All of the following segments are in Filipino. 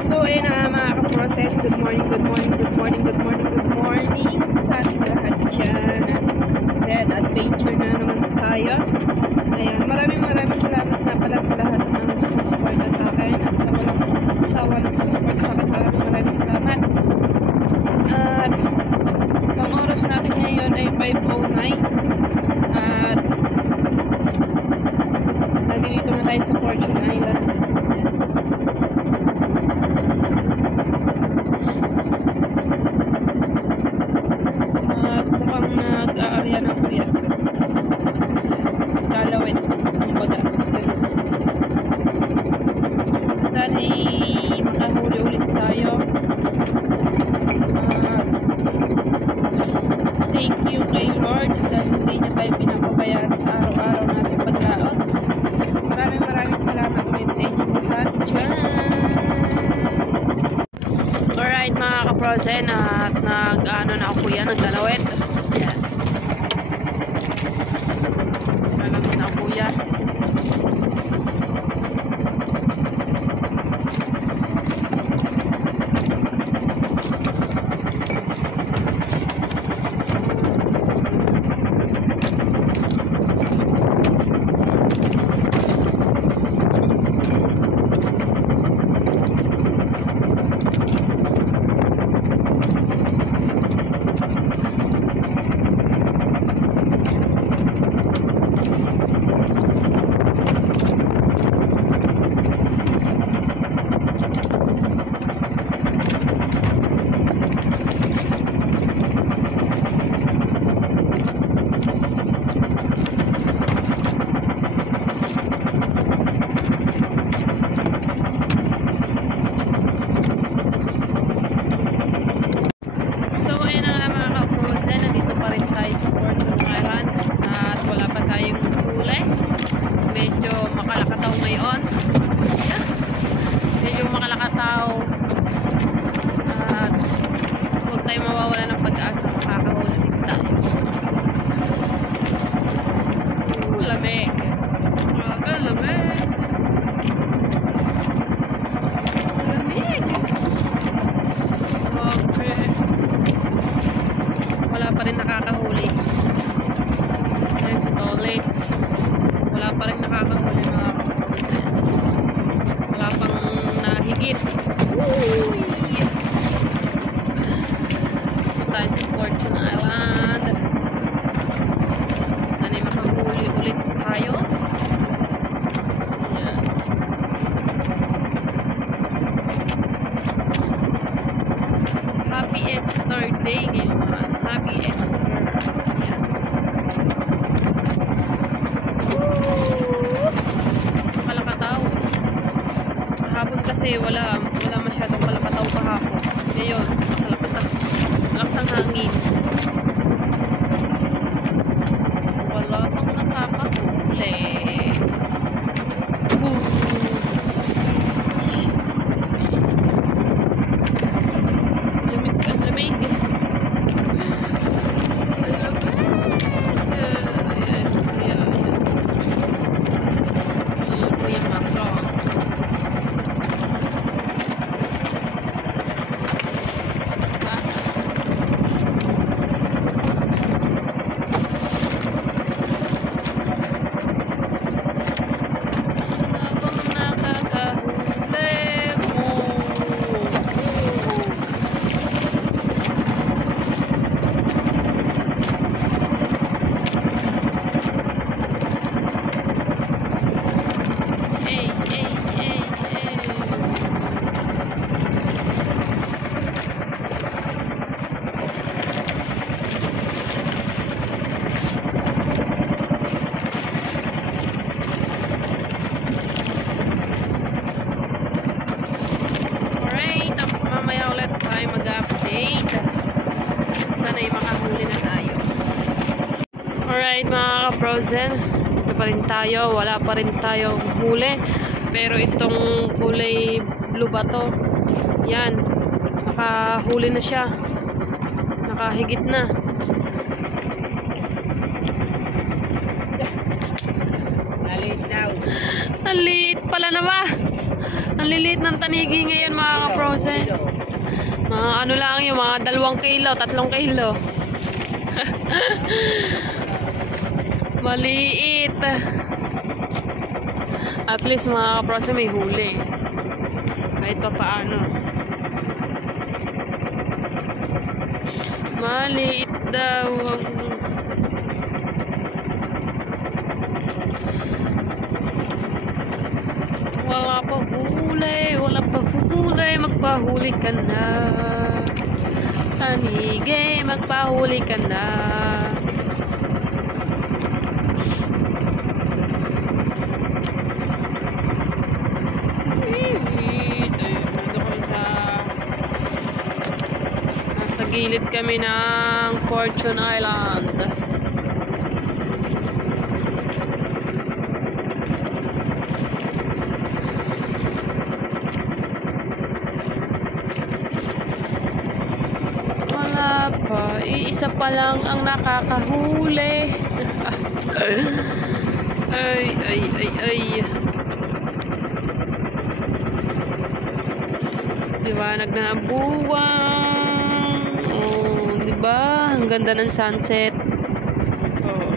So, ayun na mga kaprosen. Good morning sa ating lahat dyan. Then, adventure na naman tayo. Ayan, maraming salamat nga pala sa lahat ng mga sumusuporta sa akin at sa walang sawa nagsusuporta sa akin. Maraming salamat. At, ang oras natin ngayon ay 5:09. At, nandito na tayo sa Fortune Island. Nag-aarya ng kuya. Lalawit. Ang baga. Sana'y makahuli ulit tayo. Thank you kay Lord dahil hindi niya tayo pinapabayaan sa araw-araw natin paglaot. Maraming salamat ulit sa inyong lahat dyan. Alright mga kaprosen, at nag-ano na ako kuya, naglalawit. Ayan. Naglalawit na ako kuya. Kasi wala masyadong kalakataw kahapon. Ngayon, makalakataw. Malakas ang hangin. Wala pang nakakahuli. Lamig ka, lamig. Alright mga ka-frozen, ito pa rin tayo, wala pa rin tayong huli, pero itong kulay blue ba to, yan, nakahuli na siya, nakahigit na. Maliit daw. Maliit pala na ba? Ang liliit ng tanigi ngayon mga ka-frozen. Mga ano lang yung mga 2 kilo, 3 kilo. Maliit. At least mga ka-frozen may huli. Kahit pa paano. Maliit daw. Wala pa huli, magpahuli ka na. Tanige, magpahuli ka na. Nasa gilid kami ng Fortune Island. Iisa pa lang ang nakakahuli. ay. Liwanag na ang buwan. Oh, diba? Ang ganda ng sunset. Oh.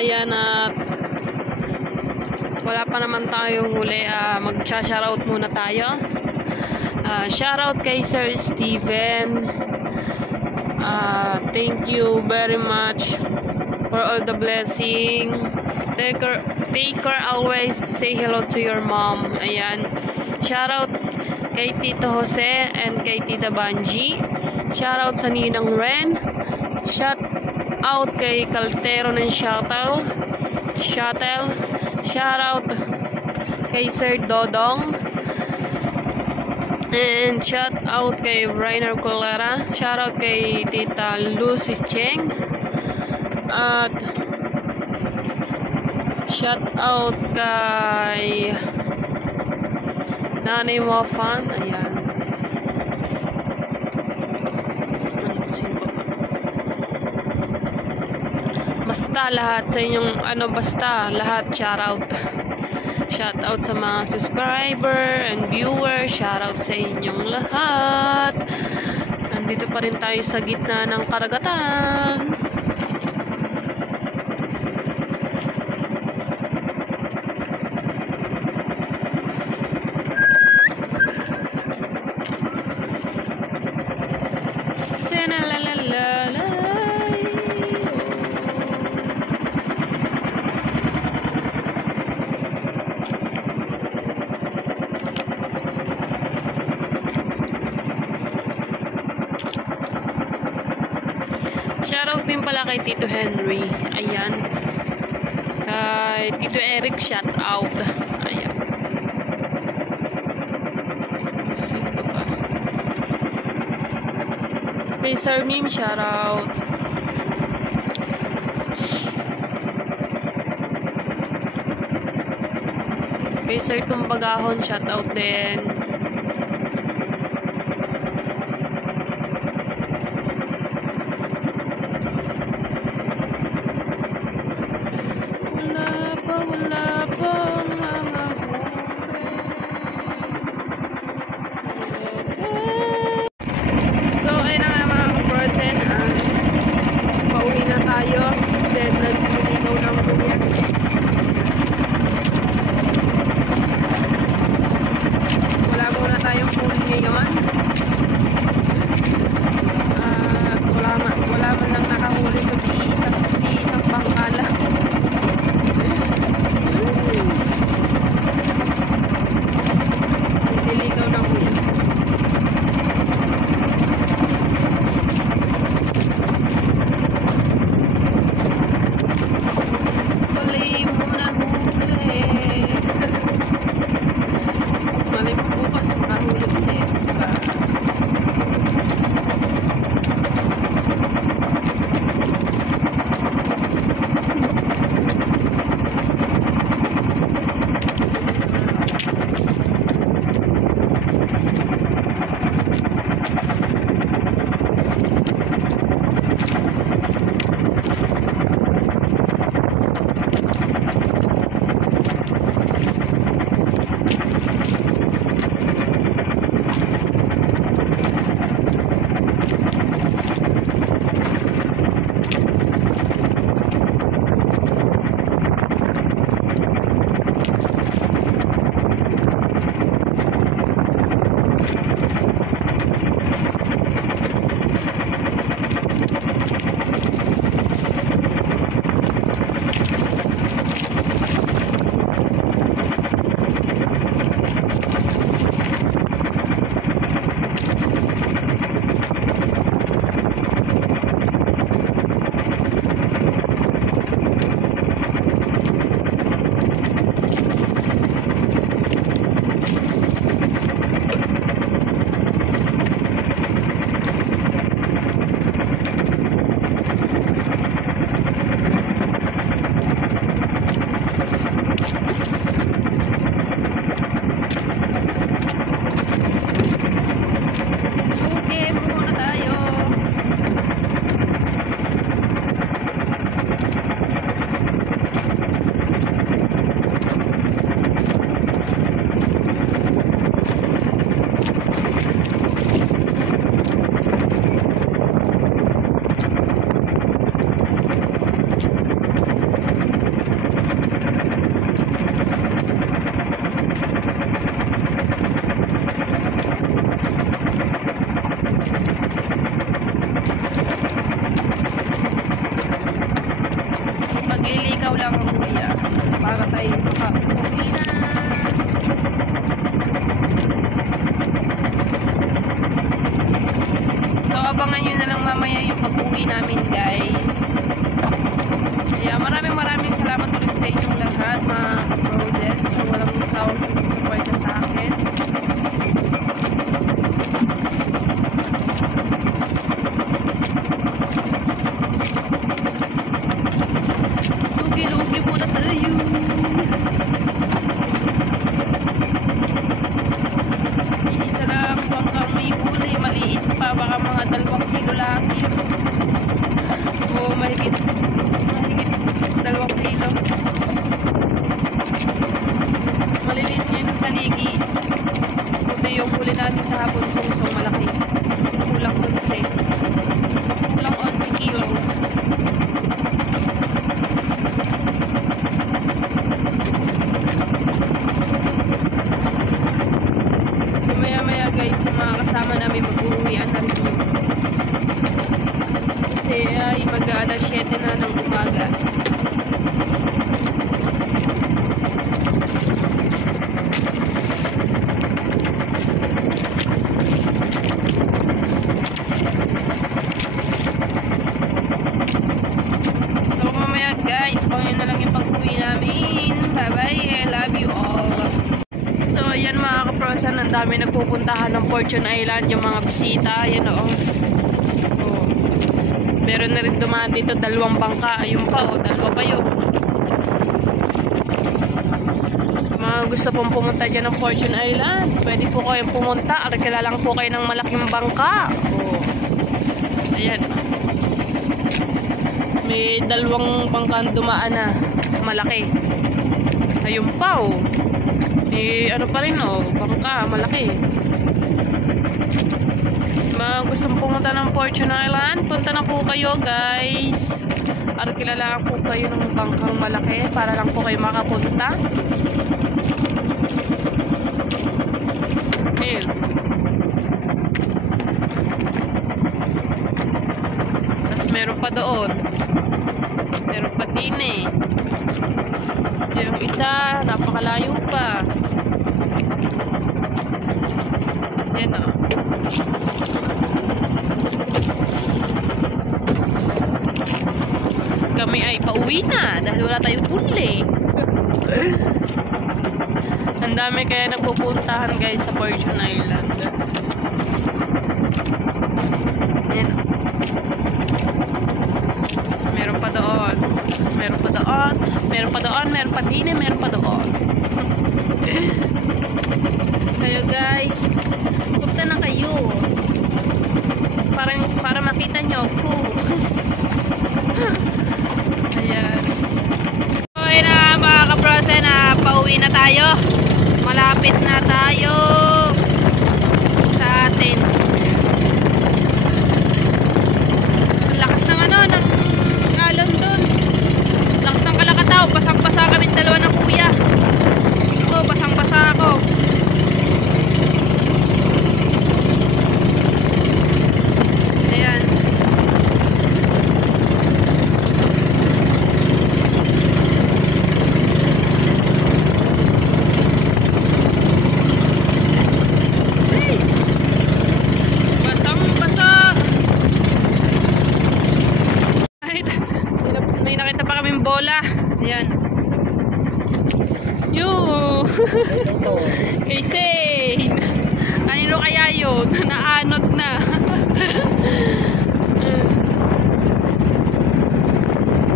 Ayan, at wala pa naman tayong huli. Mag-shoutout muna tayo. Shoutout kay Sir Steven. Thank you very much for all the blessing. Take care always. Say hello to your mom. Ayan. Shoutout kay Tito Jose and kay Tita Banji. Shoutout sa Ninang Ren. Out kay Caltero ng Shuttle. Shoutout kay Sir Dodong. And shout out kay Rainer Colera. Shoutout kay Tita Lucy Cheng. At shout out kay Nanay Mofan. Ayan. Basta lahat sa inyong basta lahat shoutout. Shoutout sa mga subscriber and viewer. Shoutout sa inyong lahat. Nandito pa rin tayo sa gitna ng karagatan. Shoutout din pala kay Tito Henry. Ayan. Kay Tito Eric, shoutout. Ayan. Sino ba? Kay Sir Mim, shoutout. Kay Sir Tumbagahon, shoutout din. pag-uwi namin, guys. Kaya maraming salamat ulit sa inyong lahat, mga Frozen, sa walang sawang sumusuporta sa akin. Lugi-lugi muna tayo. Isa lang bangkang may huli, maliit pa, baka mga 2 kilo lang yun. O mahigit 2 kilo. Maliliit niya ng tanigi. Ito yung huli namin kahapon, sungsong malaki. Kulang 11. Kulang 11 kilos. Maya guys, yung mga kasama namin mag-uwian na rin yun. Kasi ay mag-alas 7 na ng umaga. So mamaya guys, kung yun na lang yung pag-uwi namin. Bye bye, I love you all. So, ayan mga kaprosan, ang dami nagpupuntahan ng Fortune Island, yung mga bisita, ayan o. Oh. Meron na rin dumaan dito, 2 bangka, ayun pa o, 2 pa yun. Mga gusto pong pumunta dyan ng Fortune Island, pwede po kayong pumunta, arkila lang po kayo ng malaking bangka. Oh. Ayan. May 2 bangka dumaan na, malaki. Ayun pa o. Ano pa rin bangka, malaki. Mga gustong pumunta ng Fortune Island, punta na po kayo guys. Arkilalaan po kayo ng bangkang malaki para lang po kayo makapunta. Ayun. Tapos meron pa doon. Meron pa din eh. Yung isa, napakalayo pa. Yan o. Kami ay pauwi na dahil wala tayong huli. Ang dami kaya nagpupuntahan guys sa Fortune Island. Yan o. Tapos meron pa doon. Tapos meron pa doon. Meron pa doon. Meron pa din. Meron pa doon. Kayo guys, punta na kayo para makita nyo ako. Ayan. Okay na mga kaprose, na pauwi na tayo. Malapit na tayo sa atin. Ang lakas ng ng alon dun. Lakas ng kalakataw. Basang-basa kami 2 ng kuya. Oo, basang-basa ako. Ayan. Hey! Basang-basa. May nakita pa kaming bola. Ayan. Yoo! Kay Zane! Kanino kaya yun? Naanod na.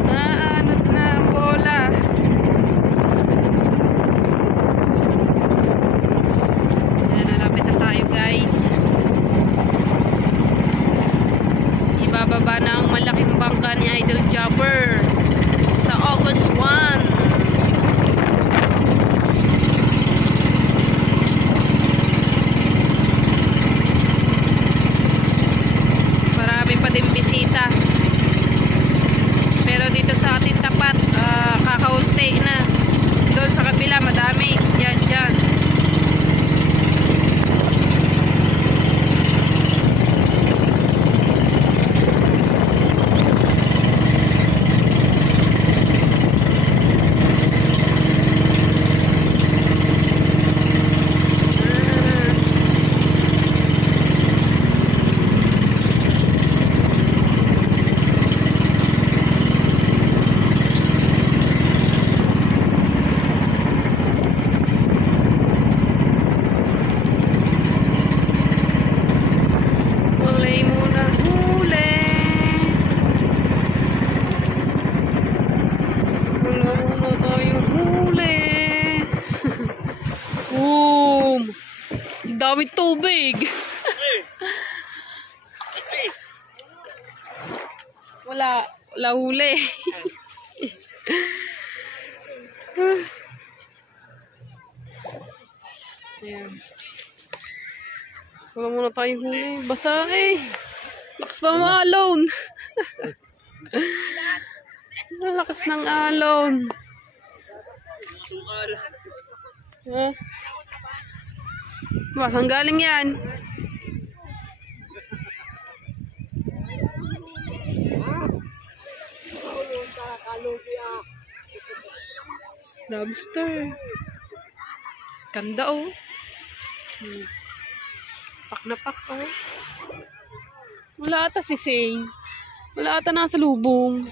Naanod na ang bola. Ayan, nalapit na tayo guys. Ibababa na ang malaking bangka ni Idol Jumper sa August 1. Dami tubig. Wala huli. Ayan. Wala muna tayong huli. Basa eh. Lakas pa mga alon. Lakas ng alon. Ha? Ba, saan galing yan? Lobster. Ganda oh. Pak na pak oh. Wala ata si Sane. Wala ata nasa lubong.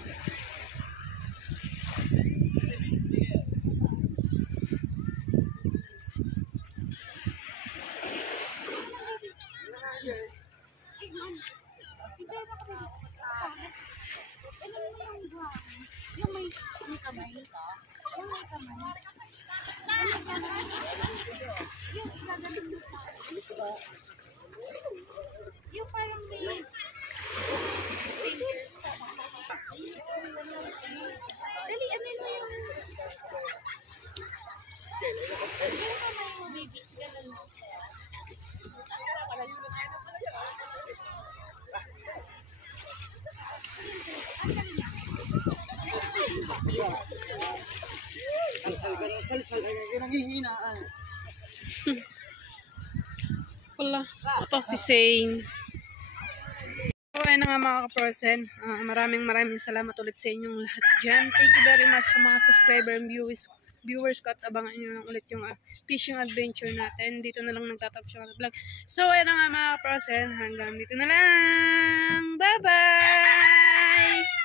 Yung parang may dali, anin mo yung baby, ganun mo. Wala. Ito si Sane. So, ayun na nga mga kaprosen. Maraming salamat ulit sa inyong lahat dyan. Thank you very much sa mga subscriber and viewers ko at abangan nyo lang ulit yung fishing adventure natin. Dito na lang nagtatapos yung vlog. So, ayun na nga mga kaprosen. Hanggang dito na lang. Bye-bye!